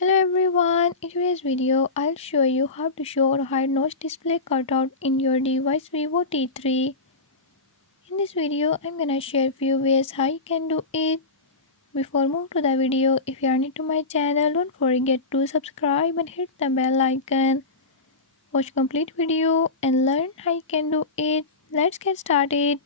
Hello everyone, in today's video I'll show you how to show or hide notch display cutout in your device Vivo T3. In this video I'm gonna share few ways how you can do it. Before move to the video, if you are new to my channel, don't forget to subscribe and hit the bell icon. Watch complete video and learn how you can do it. Let's get started.